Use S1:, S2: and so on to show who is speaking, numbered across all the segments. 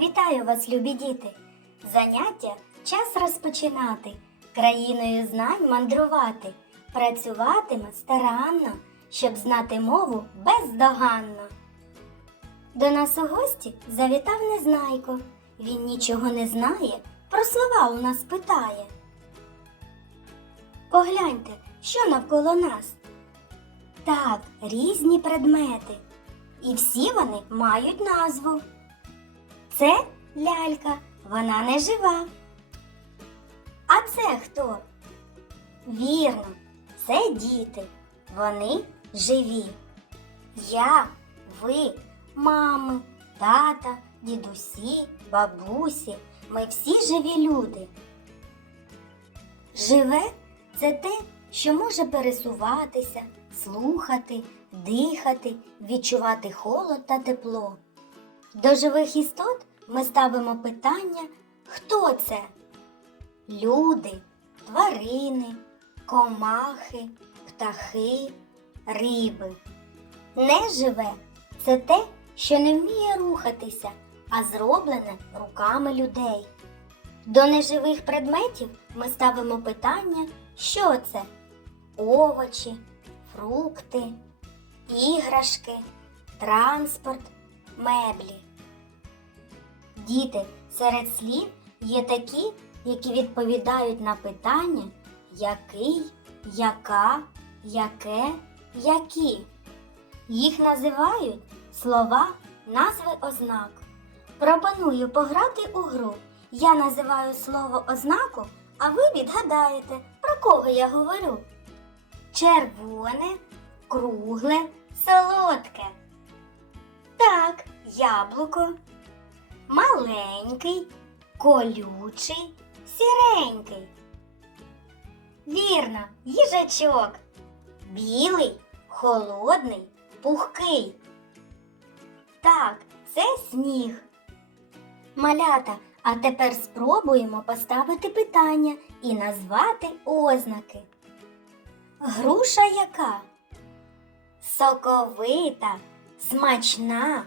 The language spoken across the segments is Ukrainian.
S1: Вітаю вас, любі діти! Заняття час розпочинати, країною знань мандрувати, працюватиме старанно, щоб знати мову бездоганно. До нас у гості завітав незнайко. Він нічого не знає, про слова у нас питає. Погляньте, що навколо нас. Так, різні предмети. І всі вони мають назву. Це лялька, вона не жива. А це хто? Вірно, це діти. Вони живі. Я, ви, мами, тата, дідусі, бабусі. Ми всі живі люди. Живе це те, що може пересуватися, слухати, дихати, відчувати холод та тепло. До живих істот ми ставимо питання, хто це? Люди, тварини, комахи, птахи, риби. Неживе це те, що не вміє рухатися, а зроблене руками людей. До неживих предметів ми ставимо питання, що це? Овочі, фрукти, іграшки, транспорт, меблі. Діти, серед слів є такі, які відповідають на питання який, яка, яке, які. Їх називають слова назви ознак. Пропоную пограти у гру. Я називаю слово ознаку, а ви відгадаєте, про кого я говорю. Червоне, кругле, солодке. Так, яблуко. Маленький, колючий, сіренький. Вірно, їжачок. Білий, холодний, пухкий. Так, це сніг. Малята, а тепер спробуємо поставити питання і назвати ознаки. Груша яка? Соковита, смачна,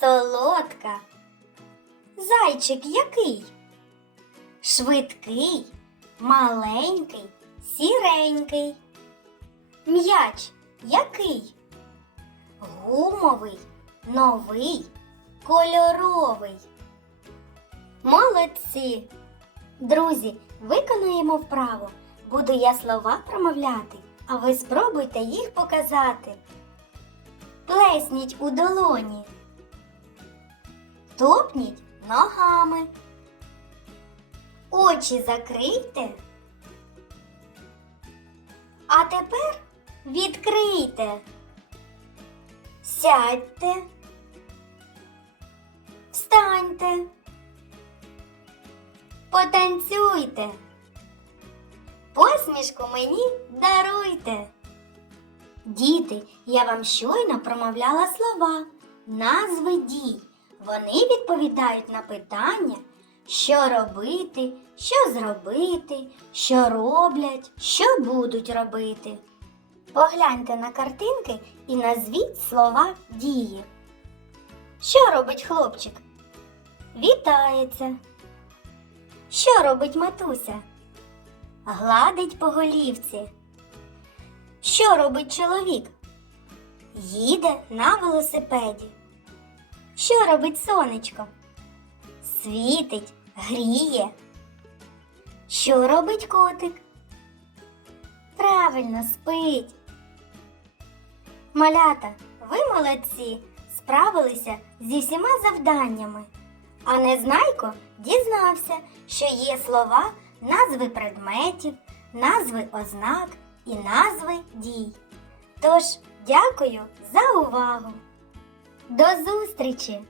S1: солодка. Зайчик який? Швидкий, маленький, сіренький. М'яч який? Гумовий, новий, кольоровий. Молодці! Друзі, виконуємо вправо. Буду я слова промовляти, а ви спробуйте їх показати. Плесніть у долоні. Топніть ногами. Очі закрийте. А тепер відкрийте. Сядьте. Встаньте. Потанцюйте. Посмішку мені даруйте. Діти, я вам щойно промовляла слова, назви дій. Вони відповідають на питання, що робити, що зробити, що роблять, що будуть робити. Погляньте на картинки і назвіть слова дії. Що робить хлопчик? Вітається. Що робить матуся? Гладить по голівці. Що робить чоловік? Їде на велосипеді. Що робить сонечко? Світить, гріє. Що робить котик? Правильно спить. Малята, ви молодці, справилися зі всіма завданнями. А Незнайко дізнався, що є слова, назви предметів, назви ознак і назви дій. Тож, дякую за увагу. До зустрічі!